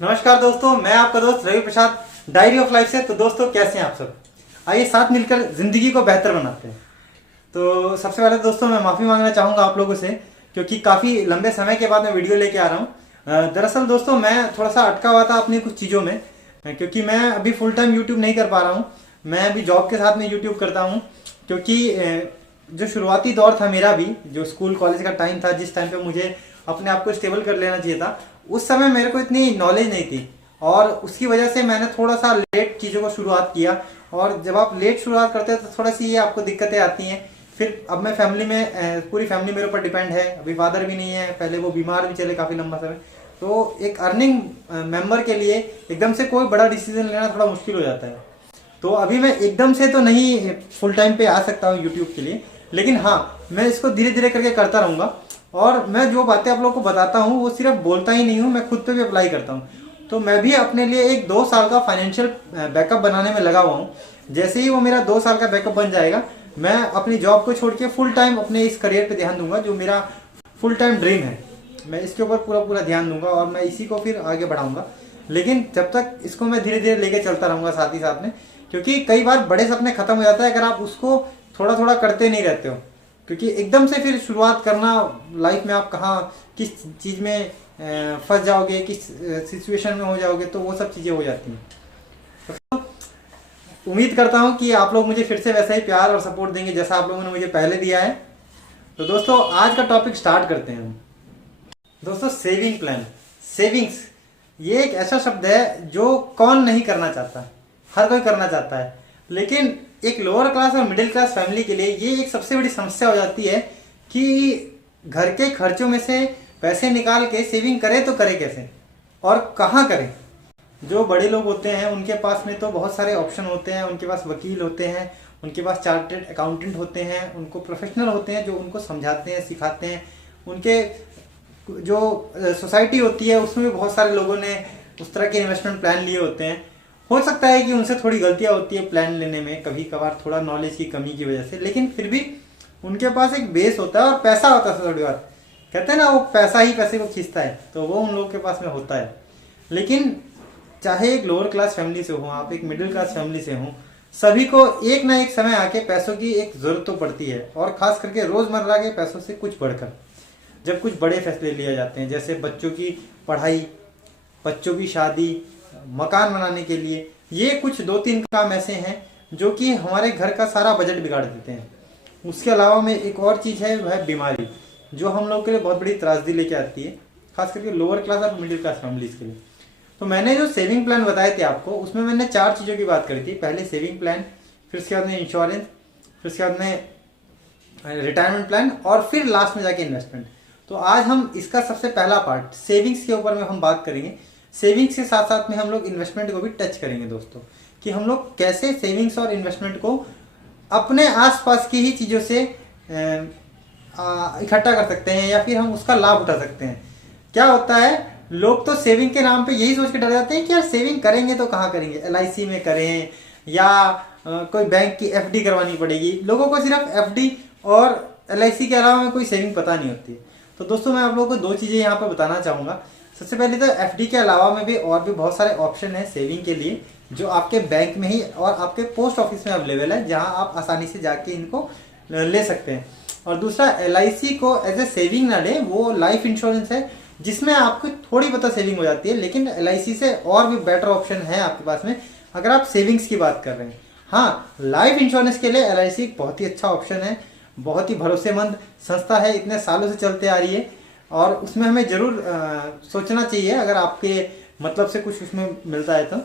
नमस्कार दोस्तों, मैं आपका दोस्त रवि प्रसाद डायरी ऑफ लाइफ से। तो दोस्तों कैसे हैं आप सब? आइए साथ मिलकर जिंदगी को बेहतर बनाते हैं। तो सबसे पहले दोस्तों मैं माफ़ी मांगना चाहूँगा आप लोगों से, क्योंकि काफ़ी लंबे समय के बाद मैं वीडियो लेके आ रहा हूँ। दरअसल दोस्तों मैं थोड़ा सा अटका हुआ था अपनी कुछ चीज़ों में, क्योंकि मैं अभी फुल टाइम यूट्यूब नहीं कर पा रहा हूँ। मैं अभी जॉब के साथ में यूट्यूब करता हूँ, क्योंकि जो शुरुआती दौर था मेरा भी, जो स्कूल कॉलेज का टाइम था, जिस टाइम पे मुझे अपने आप को स्टेबल कर लेना चाहिए था, उस समय मेरे को इतनी नॉलेज नहीं थी और उसकी वजह से मैंने थोड़ा सा लेट चीज़ों को शुरुआत किया। और जब आप लेट शुरुआत करते हैं तो थोड़ा सी ये आपको दिक्कतें आती हैं। फिर अब मैं फैमिली में पूरी फैमिली मेरे ऊपर डिपेंड है। अभी फादर भी नहीं है, पहले वो बीमार भी चले काफ़ी लंबा समय। तो एक अर्निंग मेंबर के लिए एकदम से कोई बड़ा डिसीजन लेना थोड़ा मुश्किल हो जाता है। तो अभी मैं एकदम से तो नहीं फुल टाइम पे आ सकता हूँ यूट्यूब के लिए, लेकिन हाँ मैं इसको धीरे धीरे करके करता रहूँगा। और मैं जो बातें आप लोगों को बताता हूँ वो सिर्फ बोलता ही नहीं हूँ, मैं खुद पे भी अप्लाई करता हूँ। तो मैं भी अपने लिए एक 2 साल का फाइनेंशियल बैकअप बनाने में लगा हुआ हूँ। जैसे ही वो मेरा 2 साल का बैकअप बन जाएगा, मैं अपनी जॉब को छोड़ के फुल टाइम अपने इस करियर पे ध्यान दूंगा, जो मेरा फुल टाइम ड्रीम है। मैं इसके ऊपर पूरा पूरा ध्यान दूंगा और मैं इसी को फिर आगे बढ़ाऊंगा। लेकिन जब तक इसको मैं धीरे धीरे लेके चलता रहूंगा साथ ही साथ में, क्योंकि कई बार बड़े सपने खत्म हो जाता है अगर आप उसको थोड़ा थोड़ा करते नहीं रहते हो। क्योंकि एकदम से फिर शुरुआत करना, लाइफ में आप कहाँ किस चीज़ में फंस जाओगे, किस सिचुएशन में हो जाओगे, तो वो सब चीज़ें हो जाती हैं। तो उम्मीद करता हूँ कि आप लोग मुझे फिर से वैसा ही प्यार और सपोर्ट देंगे जैसा आप लोगों ने मुझे पहले दिया है। तो दोस्तों आज का टॉपिक स्टार्ट करते हैं हम। दोस्तों सेविंग प्लान, सेविंग्स, ये एक ऐसा शब्द है जो कौन नहीं करना चाहता, हर कोई करना चाहता है। लेकिन एक लोअर क्लास और मिडिल क्लास फैमिली के लिए ये एक सबसे बड़ी समस्या हो जाती है कि घर के खर्चों में से पैसे निकाल के सेविंग करें तो करें कैसे और कहाँ करें। जो बड़े लोग होते हैं उनके पास में तो बहुत सारे ऑप्शन होते हैं, उनके पास वकील होते हैं, उनके पास चार्टर्ड अकाउंटेंट होते हैं, उनको प्रोफेशनल होते हैं जो उनको समझाते हैं, सिखाते हैं। उनके जो सोसाइटी होती है उसमें भी बहुत सारे लोगों ने उस तरह के इन्वेस्टमेंट प्लान लिए होते हैं। हो सकता है कि उनसे थोड़ी गलतियां होती है प्लान लेने में, कभी कभार थोड़ा नॉलेज की कमी की वजह से, लेकिन फिर भी उनके पास एक बेस होता है और पैसा होता है। थोड़ी बात कहते हैं ना, वो पैसा ही पैसे को खींचता है, तो वो उन लोगों के पास में होता है। लेकिन चाहे एक लोअर क्लास फैमिली से हो आप, एक मिडिल क्लास फैमिली से हो, सभी को एक ना एक समय आके पैसों की एक जरूरत तो पड़ती है। और खास करके रोजमर्रा के पैसों से कुछ बढ़कर जब कुछ बड़े फैसले लिए जाते हैं, जैसे बच्चों की पढ़ाई, बच्चों की शादी, मकान बनाने के लिए, ये कुछ 2-3 काम ऐसे हैं जो कि हमारे घर का सारा बजट बिगाड़ देते हैं। उसके अलावा में एक और चीज़ है, वह बीमारी, जो हम लोग के लिए बहुत बड़ी त्रासदी लेके आती है, खास करके लोअर क्लास और मिडिल क्लास फैमिलीज के लिए। तो मैंने जो सेविंग प्लान बताए थे आपको, उसमें मैंने 4 चीज़ों की बात करी थी। पहले सेविंग प्लान, फिर उसके बाद में इंश्योरेंस, फिर उसके बाद में रिटायरमेंट प्लान और फिर लास्ट में जाके इन्वेस्टमेंट। तो आज हम इसका सबसे पहला पार्ट सेविंग्स के ऊपर में हम बात करेंगे। सेविंग्स के साथ साथ में हम लोग इन्वेस्टमेंट को भी टच करेंगे दोस्तों, कि हम लोग कैसे सेविंग्स और इन्वेस्टमेंट को अपने आसपास की ही चीज़ों से इकट्ठा कर सकते हैं या फिर हम उसका लाभ उठा सकते हैं। क्या होता है, लोग तो सेविंग के नाम पे यही सोच के डर जाते हैं कि यार सेविंग करेंगे तो कहाँ करेंगे, LIC में करें या कोई बैंक की FD करवानी पड़ेगी। लोगों को सिर्फ FD और LIC के अलावा में कोई सेविंग पता नहीं होती। तो दोस्तों मैं आप लोगों को 2 चीज़ें यहाँ पर बताना चाहूँगा। सबसे पहले तो FD के अलावा में भी और भी बहुत सारे ऑप्शन हैं सेविंग के लिए, जो आपके बैंक में ही और आपके पोस्ट ऑफिस में अवेलेबल है, जहां आप आसानी से जाके इनको ले सकते हैं। और दूसरा, LIC को एज ए सेविंग ना ले, वो लाइफ इंश्योरेंस है जिसमें आपको थोड़ी बहुत सेविंग हो जाती है, लेकिन LIC से और भी बेटर ऑप्शन है आपके पास में अगर आप सेविंग्स की बात कर रहे हैं। हाँ, लाइफ इंश्योरेंस के लिए LIC एक बहुत ही अच्छा ऑप्शन है, बहुत ही भरोसेमंद संस्था है, इतने सालों से चलते आ रही है और उसमें हमें जरूर सोचना चाहिए अगर आपके मतलब से कुछ उसमें मिलता है तो।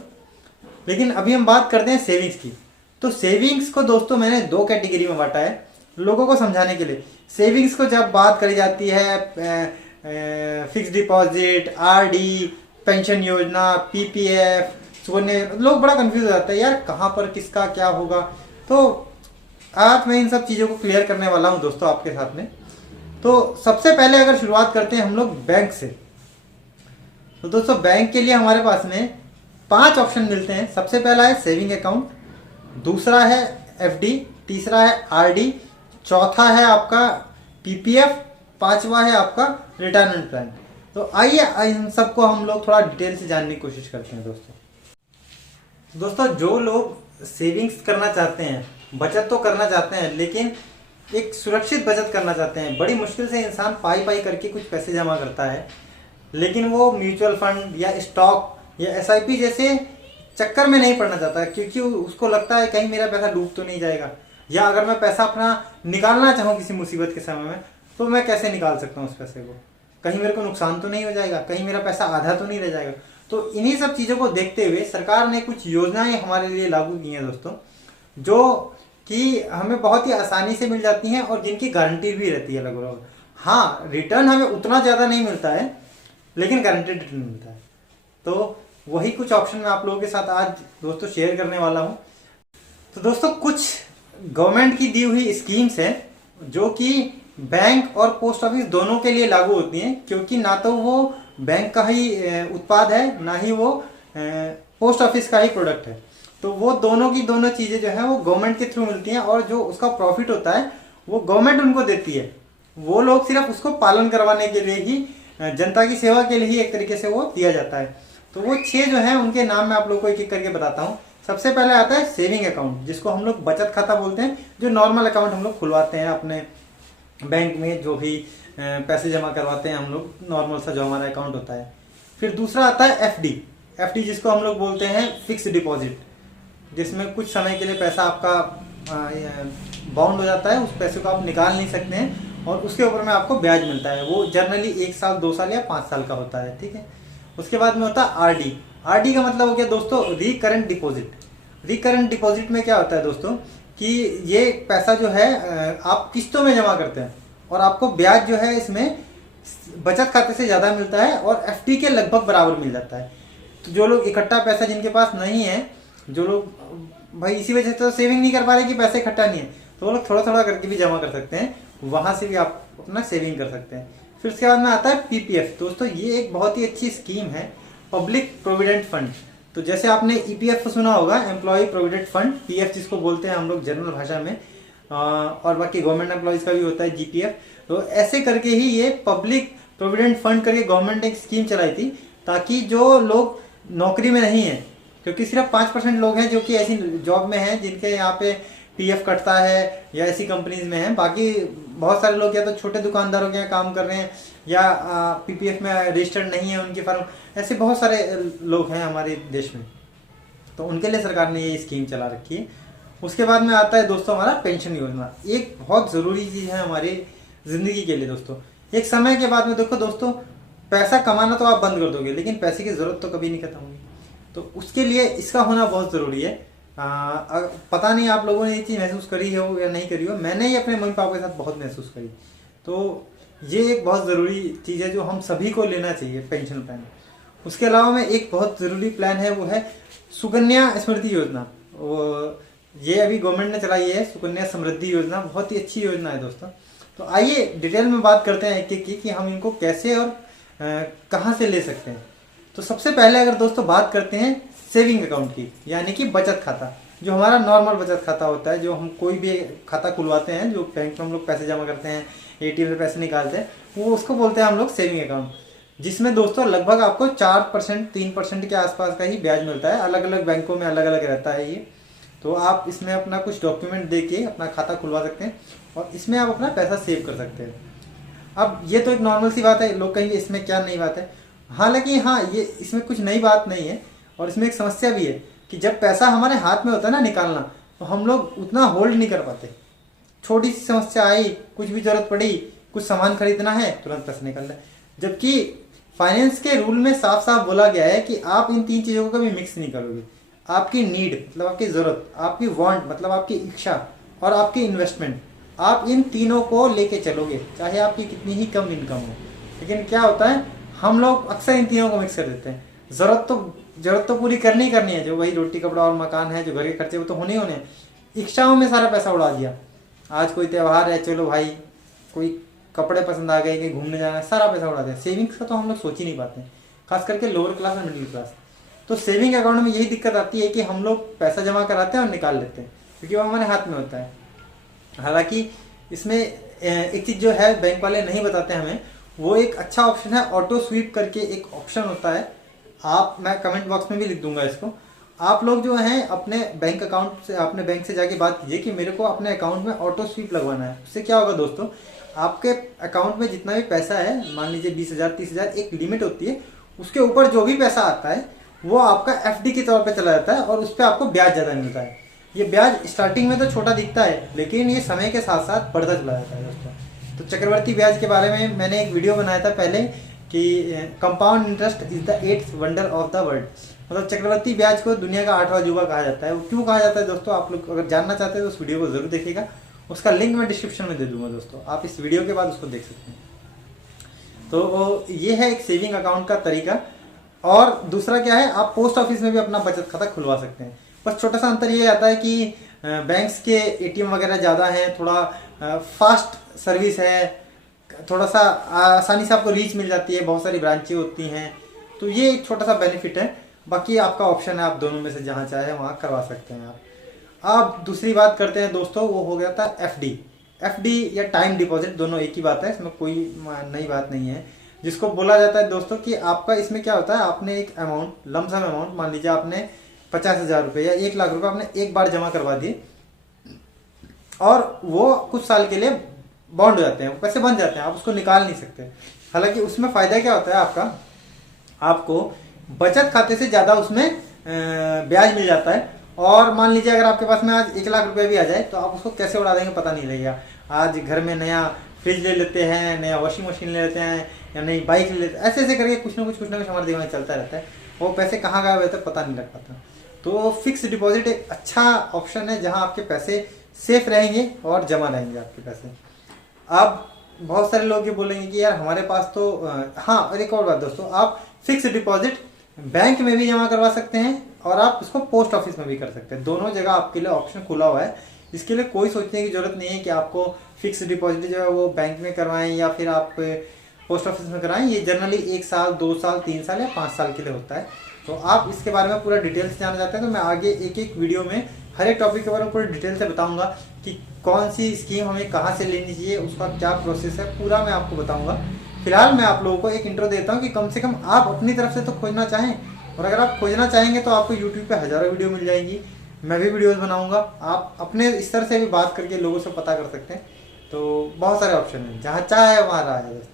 लेकिन अभी हम बात करते हैं सेविंग्स की। तो सेविंग्स को दोस्तों मैंने 2 कैटेगरी में बांटा है लोगों को समझाने के लिए। सेविंग्स को जब बात करी जाती है फिक्स डिपॉजिट, RD, पेंशन योजना, PPF, सोने, लोग बड़ा कंफ्यूज हो जाता है यार कहाँ पर किसका क्या होगा। तो आज मैं इन सब चीज़ों को क्लियर करने वाला हूँ दोस्तों आपके साथ में। तो सबसे पहले अगर शुरुआत करते हैं हम लोग बैंक से, तो दोस्तों बैंक के लिए हमारे पास में 5 ऑप्शन मिलते हैं। सबसे पहला है सेविंग अकाउंट, दूसरा है FD, तीसरा है RD, चौथा है आपका PPF, 5वां है आपका रिटायरमेंट प्लान। तो आइए इन सबको हम लोग थोड़ा डिटेल से जानने की कोशिश करते हैं दोस्तों। जो लोग सेविंग्स करना चाहते हैं, बचत तो करना चाहते हैं, लेकिन एक सुरक्षित बचत करना चाहते हैं। बड़ी मुश्किल से इंसान पाई पाई करके कुछ पैसे जमा करता है, लेकिन वो म्यूचुअल फंड या स्टॉक या एसआईपी जैसे चक्कर में नहीं पड़ना चाहता, क्योंकि उसको लगता है कहीं मेरा पैसा डूब तो नहीं जाएगा, या अगर मैं पैसा अपना निकालना चाहूँ किसी मुसीबत के समय में तो मैं कैसे निकाल सकता हूँ उस पैसे को, कहीं मेरे को नुकसान तो नहीं हो जाएगा, कहीं मेरा पैसा आधा तो नहीं रह जाएगा। तो इन्हीं सब चीज़ों को देखते हुए सरकार ने कुछ योजनाएं हमारे लिए लागू की हैं दोस्तों, जो कि हमें बहुत ही आसानी से मिल जाती हैं और जिनकी गारंटी भी रहती है लगभग। हाँ, रिटर्न हमें उतना ज़्यादा नहीं मिलता है, लेकिन गारंटेड रिटर्न मिलता है। तो वही कुछ ऑप्शन मैं आप लोगों के साथ आज दोस्तों शेयर करने वाला हूँ। तो दोस्तों, कुछ गवर्नमेंट की दी हुई स्कीम्स हैं जो कि बैंक और पोस्ट ऑफिस दोनों के लिए लागू होती हैं, क्योंकि ना तो वो बैंक का ही उत्पाद है, ना ही वो पोस्ट ऑफिस का ही प्रोडक्ट है। तो वो दोनों की दोनों चीज़ें जो है वो गवर्नमेंट के थ्रू मिलती हैं, और जो उसका प्रॉफिट होता है वो गवर्नमेंट उनको देती है। वो लोग सिर्फ उसको पालन करवाने के लिए ही, जनता की सेवा के लिए ही एक तरीके से वो दिया जाता है। तो वो 6 जो है उनके नाम मैं आप लोग को एक एक करके बताता हूँ। सबसे पहले आता है सेविंग अकाउंट, जिसको हम लोग बचत खाता बोलते हैं, जो नॉर्मल अकाउंट हम लोग खुलवाते हैं अपने बैंक में, जो भी पैसे जमा करवाते हैं हम लोग, नॉर्मल सा जो हमारा अकाउंट होता है। फिर दूसरा आता है एफडी, जिसको हम लोग बोलते हैं फिक्स डिपॉजिट, जिसमें कुछ समय के लिए पैसा आपका बाउंड हो जाता है, उस पैसे को आप निकाल नहीं सकते हैं, और उसके ऊपर में आपको ब्याज मिलता है। वो जनरली 1 साल, 2 साल या 5 साल का होता है, ठीक है। उसके बाद में होता है आरडी का मतलब हो गया दोस्तों रिकरेंट डिपॉजिट। रिकरेंट डिपॉजिट में क्या होता है दोस्तों कि ये पैसा जो है आप किस्तों में जमा करते हैं, और आपको ब्याज जो है इसमें बचत खाते से ज़्यादा मिलता है, और एफडी के लगभग बराबर मिल जाता है। तो जो लोग इकट्ठा पैसा जिनके पास नहीं है, जो लोग भाई इसी वजह से तो सेविंग नहीं कर पा रहे कि पैसे इकट्ठा नहीं है, तो वो लोग थोड़ा थोड़ा करके भी जमा कर सकते हैं, वहाँ से भी आप अपना सेविंग कर सकते हैं। फिर उसके बाद में आता है पीपीएफ। दोस्तों, ये एक बहुत ही अच्छी स्कीम है, पब्लिक प्रोविडेंट फंड। तो जैसे आपने ईपीएफ सुना होगा, एम्प्लॉय प्रोविडेंट फंड, पीएफ जिसको बोलते हैं हम लोग जनरल भाषा में, और बाकी गवर्नमेंट एम्प्लॉयज का भी होता है जीपीएफ। तो ऐसे करके ही ये पब्लिक प्रोविडेंट फंड करके गवर्नमेंट ने एक स्कीम चलाई थी, ताकि जो लोग नौकरी में नहीं है, क्योंकि सिर्फ 5% लोग हैं जो कि ऐसी जॉब में हैं जिनके यहाँ पे पीएफ कटता है या ऐसी कंपनीज में हैं, बाकी बहुत सारे लोग या तो छोटे दुकानदारों के यहाँ काम कर रहे हैं, या पीपीएफ में रजिस्टर्ड नहीं है उनकी फर्म, ऐसे बहुत सारे लोग हैं हमारे देश में। तो उनके लिए सरकार ने ये स्कीम चला रखी है। उसके बाद में आता है दोस्तों हमारा पेंशन योजना, एक बहुत ज़रूरी चीज़ है हमारी ज़िंदगी के लिए दोस्तों। एक समय के बाद में देखो दोस्तों, पैसा कमाना तो आप बंद कर दोगे, लेकिन पैसे की ज़रूरत तो कभी नहीं खत्म होगी। तो उसके लिए इसका होना बहुत ज़रूरी है। पता नहीं आप लोगों ने ये चीज़ महसूस करी हो या नहीं करी हो, मैंने ही अपने मम्मी पापा के साथ बहुत महसूस करी। तो ये एक बहुत ज़रूरी चीज़ है जो हम सभी को लेना चाहिए, पेंशन प्लान। उसके अलावा में एक बहुत ज़रूरी प्लान है, वो है सुकन्या समृद्धि योजना। ये अभी गवर्नमेंट ने चलाई है, सुकन्या समृद्धि योजना, बहुत ही अच्छी योजना है दोस्तों। तो आइए डिटेल में बात करते हैं एक एक की, कि हम इनको कैसे और कहाँ से ले सकते हैं। तो सबसे पहले अगर दोस्तों बात करते हैं सेविंग अकाउंट की, यानी कि बचत खाता, जो हमारा नॉर्मल बचत खाता होता है, जो हम कोई भी खाता खुलवाते हैं, जो बैंक में हम लोग पैसे जमा करते हैं, एटीएम से पैसे निकालते हैं, वो उसको बोलते हैं हम लोग सेविंग अकाउंट, जिसमें दोस्तों लगभग आपको 4%, 3% के आसपास का ही ब्याज मिलता है। अलग अलग बैंकों में अलग अलग रहता है ये। तो आप इसमें अपना कुछ डॉक्यूमेंट दे के अपना खाता खुलवा सकते हैं, और इसमें आप अपना पैसा सेव कर सकते हैं। अब ये तो एक नॉर्मल सी बात है, लोग कहेंगे इसमें क्या नई बात है। हालांकि हाँ, ये इसमें कुछ नई बात नहीं है, और इसमें एक समस्या भी है कि जब पैसा हमारे हाथ में होता है ना निकालना, तो हम लोग उतना होल्ड नहीं कर पाते। छोटी सी समस्या आई, कुछ भी जरूरत पड़ी, कुछ सामान खरीदना है, तुरंत पैसा निकल रहा है। जबकि फाइनेंस के रूल में साफ साफ बोला गया है कि आप इन 3 चीज़ों को कभी मिक्स नहीं करोगे। आपकी नीड मतलब आपकी ज़रूरत, आपकी वांट मतलब आपकी इच्छा, और आपकी इन्वेस्टमेंट, आप इन तीनों को लेके चलोगे, चाहे आपकी कितनी ही कम इनकम हो। लेकिन क्या होता है, हम लोग अक्सर इन तीनों को मिक्स कर देते हैं। ज़रूरत तो पूरी करनी है, जो वही रोटी कपड़ा और मकान है, जो घर के खर्चे वो तो होने हैं। इच्छाओं में सारा पैसा उड़ा दिया। आज कोई त्यौहार है, चलो भाई कोई कपड़े पसंद आ गए, कहीं घूमने जाना है, सारा पैसा उड़ा दिया। सेविंग्स का तो हम लोग सोच ही नहीं पाते, खास करके लोअर क्लास और मिडिल क्लास। तो सेविंग अकाउंट में यही दिक्कत आती है कि हम लोग पैसा जमा कराते हैं और निकाल लेते हैं, क्योंकि वो हमारे हाथ में होता है। हालांकि इसमें एक चीज़ जो है बैंक वाले नहीं बताते हमें, वो एक अच्छा ऑप्शन है। ऑटो स्वीप करके एक ऑप्शन होता है, मैं कमेंट बॉक्स में भी लिख दूंगा इसको। आप लोग जो हैं अपने बैंक अकाउंट से, अपने बैंक से जाके बात कीजिए कि मेरे को अपने अकाउंट में ऑटो स्वीप लगवाना है। उससे क्या होगा दोस्तों, आपके अकाउंट में जितना भी पैसा है, मान लीजिए 20,000 30,000 एक लिमिट होती है, उसके ऊपर जो भी पैसा आता है वो आपका एफडी के तौर पे चला जाता है और उस पर आपको ब्याज ज़्यादा मिलता है। ये ब्याज स्टार्टिंग में तो छोटा दिखता है, लेकिन ये समय के साथ साथ बढ़ता चला जाता है दोस्तों। तो चक्रवर्ती ब्याज के बारे में मैंने एक वीडियो बनाया था पहले कि compound interest is the 8th wonder of the world. मतलब चक्रवर्ती ब्याज को दुनिया का 8वां अजूबा कहा जाता है। वो क्यों कहा जाता है दोस्तों, आप लोग अगर जानना चाहते हैं तो उस वीडियो को जरूर देखिएगा। उसका लिंक मैं डिस्क्रिप्शन में दे दूंगा दोस्तों, आप इस वीडियो के बाद उसको देख सकते हैं। तो ये है एक सेविंग अकाउंट का तरीका। और दूसरा क्या है, आप पोस्ट ऑफिस में भी अपना बचत खाता खुलवा सकते हैं। बस छोटा सा अंतर ये आता है कि बैंक्स के एटीएम वगैरह ज़्यादा हैं, थोड़ा फास्ट सर्विस है, थोड़ा सा आसानी से आपको रीच मिल जाती है, बहुत सारी ब्रांचें होती हैं। तो ये एक छोटा सा बेनिफिट है। बाकी आपका ऑप्शन है, आप दोनों में से जहाँ चाहे वहाँ करवा सकते हैं आप दूसरी बात करते हैं दोस्तों, वो हो गया था एफडी या टाइम डिपॉजिट, दोनों एक ही बात है, इसमें कोई नई बात नहीं है। जिसको बोला जाता है दोस्तों कि आपका इसमें क्या होता है, आपने एक अमाउंट, लमसम अमाउंट, मान लीजिए आपने 50,000 रुपये या 1 लाख रुपये आपने एक बार जमा करवा दिए और वो कुछ साल के लिए बॉन्ड हो जाते हैं, पैसे बन जाते हैं, आप उसको निकाल नहीं सकते। हालांकि उसमें फायदा क्या होता है आपका, आपको बचत खाते से ज्यादा उसमें ब्याज मिल जाता है। और मान लीजिए अगर आपके पास में आज 1 लाख रुपए भी आ जाए तो आप उसको कैसे उड़ा देंगे पता नहीं लगेगा। आज घर में नया फ्रिज ले लेते हैं, नया वॉशिंग मशीन ले लेते हैं, या नई बाइक ले लेते हैं, ऐसे ऐसे करके कुछ ना कुछ हमारे दिमाग में चलता रहता है। वो पैसे कहाँ गायब होते हैं पता नहीं लग पाता। तो फिक्स डिपॉजिट एक अच्छा ऑप्शन है जहाँ आपके पैसे सेफ रहेंगे और जमा रहेंगे आपके पैसे। अब बहुत सारे लोग ये बोलेंगे कि यार हमारे पास तो हाँ, और एक और बात दोस्तों, आप फिक्स डिपॉजिट बैंक में भी जमा करवा सकते हैं और आप उसको पोस्ट ऑफिस में भी कर सकते हैं। दोनों जगह आपके लिए ऑप्शन खुला हुआ है। इसके लिए कोई सोचने की जरूरत नहीं है कि आपको फिक्स डिपॉजिट जो है वो बैंक में करवाएं या फिर आप पोस्ट ऑफिस में कराएं। ये जनरली 1 साल 2 साल 3 साल या 5 साल के लिए होता है। तो आप इसके बारे में पूरा डिटेल से जानना चाहते हैं तो मैं आगे एक एक वीडियो में हर एक टॉपिक के बारे में पूरी डिटेल से बताऊंगा कि कौन सी स्कीम हमें कहाँ से लेनी चाहिए, उसका क्या प्रोसेस है, पूरा मैं आपको बताऊंगा। फिलहाल मैं आप लोगों को एक इंट्रो देता हूँ कि कम से कम आप अपनी तरफ से तो खोजना चाहें, और अगर आप खोजना चाहेंगे तो आपको यूट्यूब पे हजारों वीडियो मिल जाएंगी, मैं भी वीडियोस बनाऊंगा, आप अपने स्तर से भी बात करके लोगों से पता कर सकते हैं। तो बहुत सारे ऑप्शन हैं, जहाँ चाहे वहाँ रहा है दोस्तों।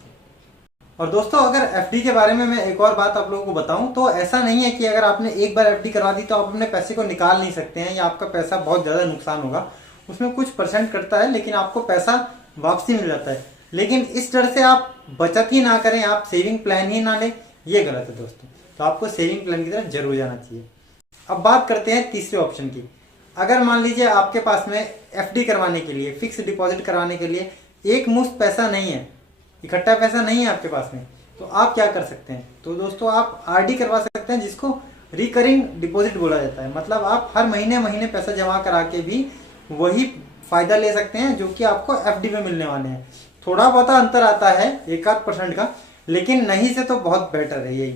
और दोस्तों अगर एफडी के बारे में मैं एक और बात आप लोगों को बताऊं तो ऐसा नहीं है कि अगर आपने एक बार एफडी करवा दी तो आप अपने पैसे को निकाल नहीं सकते हैं या आपका पैसा बहुत ज़्यादा नुकसान होगा। उसमें कुछ % कटता है लेकिन आपको पैसा वापसी मिल जाता है। लेकिन इस डर से आप बचत ही ना करें, आप सेविंग प्लान ही ना लें, ये गलत है दोस्तों। तो आपको सेविंग प्लान की तरफ जरूर जाना चाहिए। अब बात करते हैं तीसरे ऑप्शन की। अगर मान लीजिए आपके पास में एफडी करवाने के लिए, फिक्स डिपॉजिट करवाने के लिए एक मुश्त पैसा नहीं है, इकट्ठा पैसा नहीं है आपके पास में, तो आप क्या कर सकते हैं। तो दोस्तों आप आरडी करवा सकते हैं, जिसको रिकरिंग डिपॉजिट बोला जाता है। मतलब आप हर महीने महीने पैसा जमा करा के भी वही फायदा ले सकते हैं जो कि आपको एफडी में मिलने वाले हैं। थोड़ा बहुत अंतर आता है 1-8% का, लेकिन नहीं से तो बहुत बेटर है यही।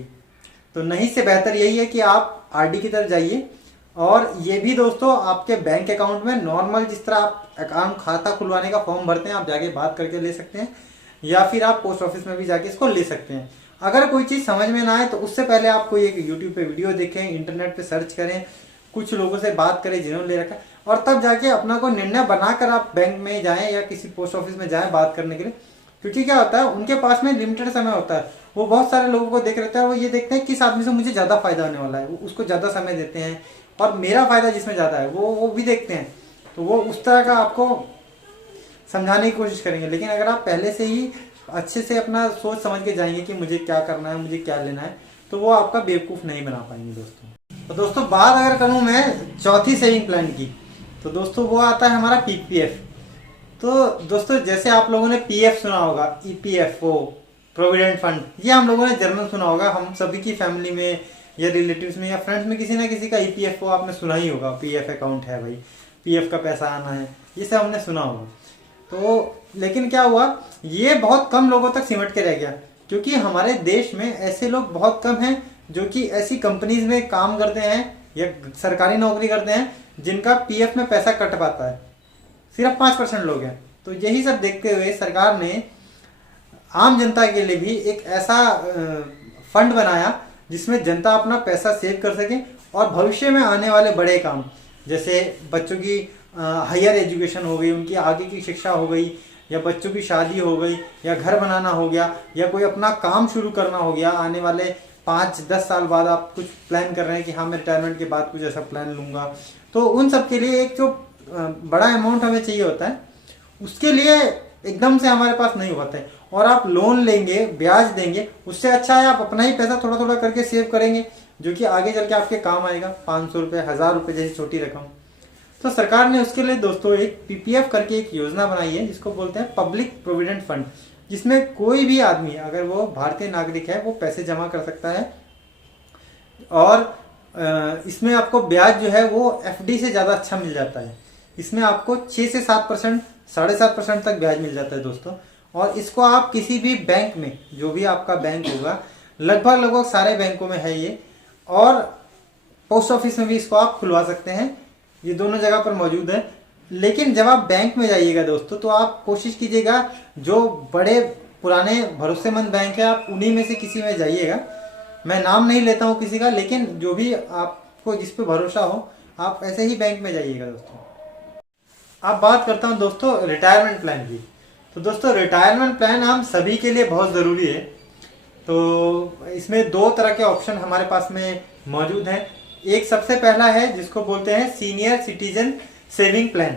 तो नहीं से बेहतर यही है कि आप आरडी की तरफ जाइए। और ये भी दोस्तों आपके बैंक अकाउंट में नॉर्मल जिस तरह आप अकाउंट खाता खुलवाने का फॉर्म भरते हैं, आप जाके बात करके ले सकते हैं, या फिर आप पोस्ट ऑफिस में भी जाके इसको ले सकते हैं। अगर कोई चीज़ समझ में ना आए तो उससे पहले आप कोई एक यूट्यूब पे वीडियो देखें, इंटरनेट पे सर्च करें, कुछ लोगों से बात करें जिन्होंने ले रखा है, और तब जाके अपना कोई निर्णय बनाकर आप बैंक में जाएं या किसी पोस्ट ऑफिस में जाएं बात करने के लिए। क्योंकि क्या होता है, उनके पास में लिमिटेड समय होता है, वो बहुत सारे लोगों को देख रहता है, वो ये देखते हैं किस आदमी से मुझे ज़्यादा फायदा होने वाला है, वो उसको ज़्यादा समय देते हैं, और मेरा फायदा जिसमें ज़्यादा है वो भी देखते हैं। तो वो उस तरह का आपको समझाने की कोशिश करेंगे। लेकिन अगर आप पहले से ही अच्छे से अपना सोच समझ के जाएंगे कि मुझे क्या करना है, मुझे क्या लेना है, तो वो आपका बेवकूफ़ नहीं बना पाएंगे दोस्तों। तो दोस्तों बात अगर करूँ मैं चौथी सेविंग प्लान की, तो दोस्तों वो आता है हमारा पीपीएफ। तो दोस्तों जैसे आप लोगों ने पीएफ सुना होगा, ईपीएफओ, प्रोविडेंट फंड, ये हम लोगों ने जर्नल सुना होगा। हम सभी की फैमिली में या रिलेटिव्स में या फ्रेंड्स में किसी ना किसी का ईपीएफओ आपने सुना ही होगा। पीएफ अकाउंट है भाई, पीएफ का पैसा आना है, ये सब हमने सुना होगा। तो लेकिन क्या हुआ, ये बहुत कम लोगों तक सिमट के रह गया, क्योंकि हमारे देश में ऐसे लोग बहुत कम हैं जो कि ऐसी कंपनीज में काम करते हैं या सरकारी नौकरी करते हैं जिनका पीएफ में पैसा कट पाता है। सिर्फ 5% लोग हैं। तो यही सब देखते हुए सरकार ने आम जनता के लिए भी एक ऐसा फंड बनाया जिसमें जनता अपना पैसा सेव कर सके और भविष्य में आने वाले बड़े काम, जैसे बच्चों की हायर एजुकेशन हो गई, उनकी आगे की शिक्षा हो गई, या बच्चों की शादी हो गई, या घर बनाना हो गया, या कोई अपना काम शुरू करना हो गया, आने वाले 5-10 साल बाद आप कुछ प्लान कर रहे हैं कि हाँ मैं रिटायरमेंट के बाद कुछ ऐसा प्लान लूंगा, तो उन सब के लिए एक जो बड़ा अमाउंट हमें चाहिए होता है, उसके लिए एकदम से हमारे पास नहीं होता है, और आप लोन लेंगे, ब्याज देंगे, उससे अच्छा है आप अपना ही पैसा थोड़ा थोड़ा करके सेव करेंगे, जो कि आगे चल के आपके काम आएगा। 500 रुपये, 1000 रुपये जैसी छोटी रकम। तो सरकार ने उसके लिए दोस्तों एक पीपीएफ करके एक योजना बनाई है, जिसको बोलते हैं पब्लिक प्रोविडेंट फंड, जिसमें कोई भी आदमी अगर वो भारतीय नागरिक है वो पैसे जमा कर सकता है, और इसमें आपको ब्याज जो है वो एफडी से ज़्यादा अच्छा मिल जाता है। इसमें आपको 6 से 7%, 7.5% तक ब्याज मिल जाता है दोस्तों। और इसको आप किसी भी बैंक में, जो भी आपका बैंक होगा, लगभग सारे बैंकों में है ये, और पोस्ट ऑफिस में भी इसको आप खुलवा सकते हैं, ये दोनों जगह पर मौजूद है। लेकिन जब आप बैंक में जाइएगा दोस्तों, तो आप कोशिश कीजिएगा जो बड़े पुराने भरोसेमंद बैंक है आप उन्हीं में से किसी में जाइएगा। मैं नाम नहीं लेता हूँ किसी का, लेकिन जो भी आपको जिस पे भरोसा हो आप ऐसे ही बैंक में जाइएगा दोस्तों। अब बात करता हूँ दोस्तों रिटायरमेंट प्लान की। तो दोस्तों रिटायरमेंट प्लान हम सभी के लिए बहुत ज़रूरी है। तो इसमें 2 तरह के ऑप्शन हमारे पास में मौजूद हैं। एक सबसे पहला है जिसको बोलते हैं senior citizen saving plan,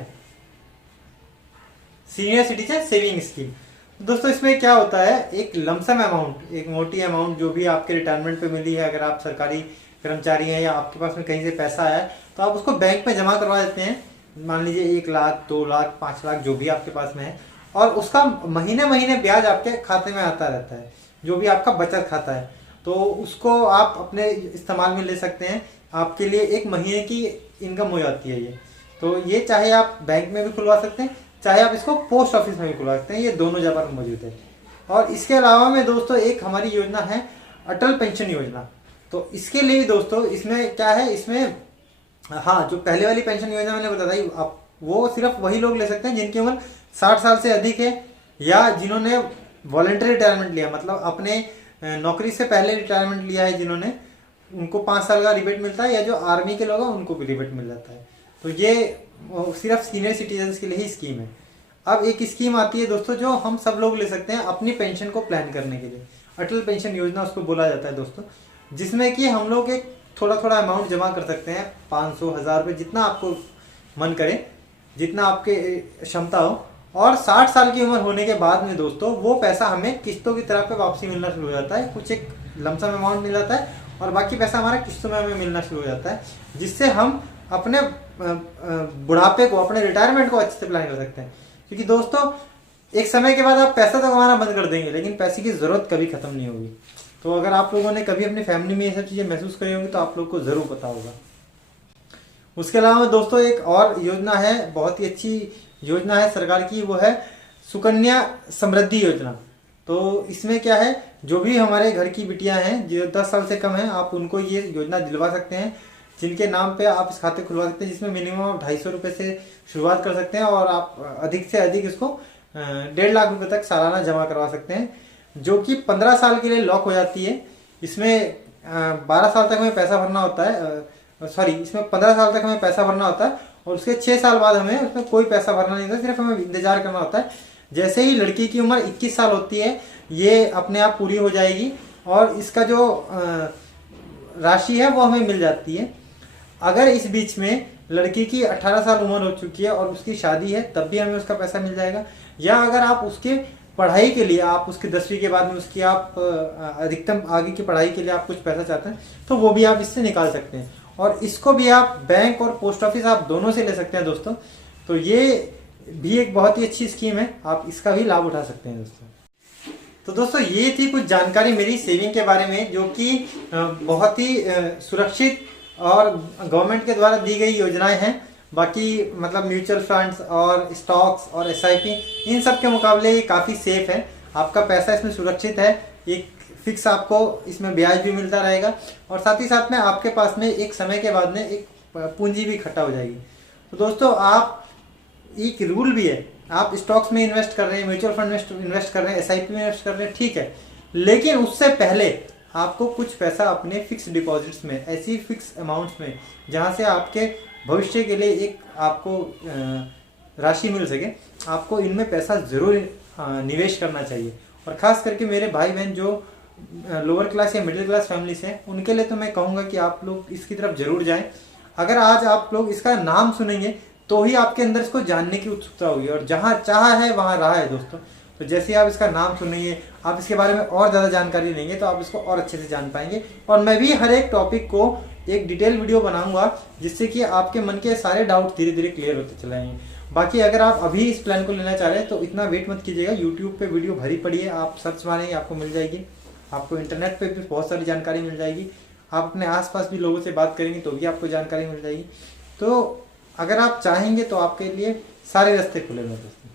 senior citizen saving scheme. दोस्तों इसमें क्या होता है, एक लमसम अमाउंट, एक मोटी अमाउंट जो भी आपके रिटायरमेंट पे मिली है, अगर आप सरकारी कर्मचारी हैं या आपके पास में कहीं से पैसा आया है, तो आप उसको बैंक में जमा करवा देते हैं। मान लीजिए 1 लाख, 2 लाख, 5 लाख जो भी आपके पास में है, और उसका महीने महीने ब्याज आपके खाते में आता रहता है, जो भी आपका बचत खाता है। तो उसको आप अपने इस्तेमाल में ले सकते हैं, आपके लिए 1 महीने की इनकम हो जाती है ये। तो ये चाहे आप बैंक में भी खुलवा सकते हैं, चाहे आप इसको पोस्ट ऑफिस में भी खुलवा सकते हैं, ये दोनों जगह पर मौजूद है। और इसके अलावा में दोस्तों एक हमारी योजना है अटल पेंशन योजना। तो इसके लिए दोस्तों इसमें क्या है, इसमें हाँ जो पहले वाली पेंशन योजना मैंने बताई, आप वो सिर्फ वही लोग ले सकते हैं जिनकी उम्र 60 साल से अधिक है, या जिन्होंने वॉलंटरी रिटायरमेंट लिया, मतलब अपने नौकरी से पहले रिटायरमेंट लिया है जिन्होंने, उनको 5 साल का रिबेट मिलता है, या जो आर्मी के लोग हैं उनको भी रिबेट मिल जाता है। तो ये सिर्फ सीनियर सिटीजन्स के लिए ही स्कीम है। अब एक स्कीम आती है दोस्तों जो हम सब लोग ले सकते हैं अपनी पेंशन को प्लान करने के लिए, अटल पेंशन योजना उसको बोला जाता है दोस्तों, जिसमें कि हम लोग एक थोड़ा थोड़ा अमाउंट जमा कर सकते हैं, 500, 1000 रुपये, जितना आपको मन करे, जितना आपके क्षमता हो। और 60 साल की उम्र होने के बाद में दोस्तों वो पैसा हमें किस्तों की तरह पे वापसी मिलना शुरू हो जाता है। कुछ एक लमसम अमाउंट मिल जाता है और बाकी पैसा हमारा किस्तों में हमें मिलना शुरू हो जाता है, जिससे हम अपने बुढ़ापे को, अपने रिटायरमेंट को अच्छे से प्लान कर सकते हैं। क्योंकि दोस्तों एक समय के बाद आप पैसा तो कमाना बंद कर देंगे, लेकिन पैसे की जरूरत कभी खत्म नहीं होगी। तो अगर आप लोगों ने कभी अपनी फैमिली में ये सब चीजें महसूस करी होंगी तो आप लोग को जरूर पता होगा। उसके अलावा दोस्तों एक और योजना है, बहुत ही अच्छी योजना है सरकार की, वो है सुकन्या समृद्धि योजना। तो इसमें क्या है, जो भी हमारे घर की बिटियां हैं जो 10 साल से कम हैं, आप उनको ये योजना दिलवा सकते हैं, जिनके नाम पे आप इस खाते खुलवा सकते हैं, जिसमें मिनिमम आप 250 रुपये से शुरुआत कर सकते हैं, और आप अधिक से अधिक इसको 1.5 लाख रुपए तक सालाना जमा करवा सकते हैं, जो कि 15 साल के लिए लॉक हो जाती है। इसमें 12 साल तक हमें पैसा भरना होता है, इसमें 15 साल तक हमें पैसा भरना होता है, और उसके 6 साल बाद हमें उसमें कोई पैसा भरना नहीं होता, सिर्फ हमें इंतजार करना होता है। जैसे ही लड़की की उम्र 21 साल होती है, ये अपने आप पूरी हो जाएगी, और इसका जो राशि है वो हमें मिल जाती है। अगर इस बीच में लड़की की 18 साल उम्र हो चुकी है और उसकी शादी है, तब भी हमें उसका पैसा मिल जाएगा। या अगर आप उसके पढ़ाई के लिए, आप उसके 10वीं के बाद में उसकी आप अधिकतम आगे की पढ़ाई के लिए आप कुछ पैसा चाहते हैं, तो वो भी आप इससे निकाल सकते हैं। और इसको भी आप बैंक और पोस्ट ऑफिस, आप दोनों से ले सकते हैं दोस्तों। तो ये भी एक बहुत ही अच्छी स्कीम है, आप इसका भी लाभ उठा सकते हैं दोस्तों। तो दोस्तों ये थी कुछ जानकारी मेरी सेविंग के बारे में, जो कि बहुत ही सुरक्षित और गवर्नमेंट के द्वारा दी गई योजनाएं हैं। बाकी मतलब म्यूचुअल फंड्स और स्टॉक्स और एसआईपी, इन सब के मुकाबले ये काफ़ी सेफ है, आपका पैसा इसमें सुरक्षित है, एक फिक्स आपको इसमें ब्याज भी मिलता रहेगा, और साथ ही साथ में आपके पास में एक समय के बाद में एक पूंजी भी इकट्ठा हो जाएगी। तो दोस्तों आप, एक रूल भी है आप स्टॉक्स में इन्वेस्ट कर रहे हैं, म्यूचुअल फंड में इन्वेस्ट कर रहे हैं, एसआईपी में इन्वेस्ट कर रहे हैं, ठीक है, लेकिन उससे पहले आपको कुछ पैसा अपने फिक्स डिपॉजिट्स में, ऐसी फिक्स अमाउंट्स में जहां से आपके भविष्य के लिए एक आपको राशि मिल सके, आपको इनमें पैसा जरूर निवेश करना चाहिए। और खास करके मेरे भाई बहन जो लोअर क्लास या मिडिल क्लास फैमिली से हैं, उनके लिए तो मैं कहूँगा कि आप लोग इसकी तरफ जरूर जाएं। अगर आज आप लोग इसका नाम सुनेंगे तो ही आपके अंदर इसको जानने की उत्सुकता होगी, और जहाँ चाह है वहाँ राह है दोस्तों। तो जैसे आप इसका नाम सुनेंगे, आप इसके बारे में और ज़्यादा जानकारी लेंगे तो आप इसको और अच्छे से जान पाएंगे। और मैं भी हर एक टॉपिक को एक डिटेल वीडियो बनाऊंगा जिससे कि आपके मन के सारे डाउट धीरे धीरे क्लियर होते चले जाएंगे। बाकी अगर आप अभी इस प्लान को लेना चाह रहे हैं तो इतना वेट मत कीजिएगा, यूट्यूब पे वीडियो भरी पड़ी है, आप सर्च मारेंगे आपको मिल जाएगी। आपको इंटरनेट पे भी बहुत सारी जानकारी मिल जाएगी, आप अपने आसपास भी लोगों से बात करेंगे तो भी आपको जानकारी मिल जाएगी। तो अगर आप चाहेंगे तो आपके लिए सारे रास्ते खुले हैं दोस्तों।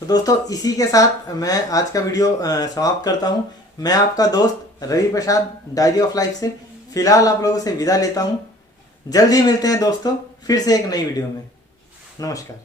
तो दोस्तों इसी के साथ मैं आज का वीडियो समाप्त करता हूं। मैं आपका दोस्त रवि प्रसाद डायरी ऑफ लाइफ से फिलहाल आप लोगों से विदा लेता हूं। जल्द ही मिलते हैं दोस्तों फिर से एक नई वीडियो में। नमस्कार।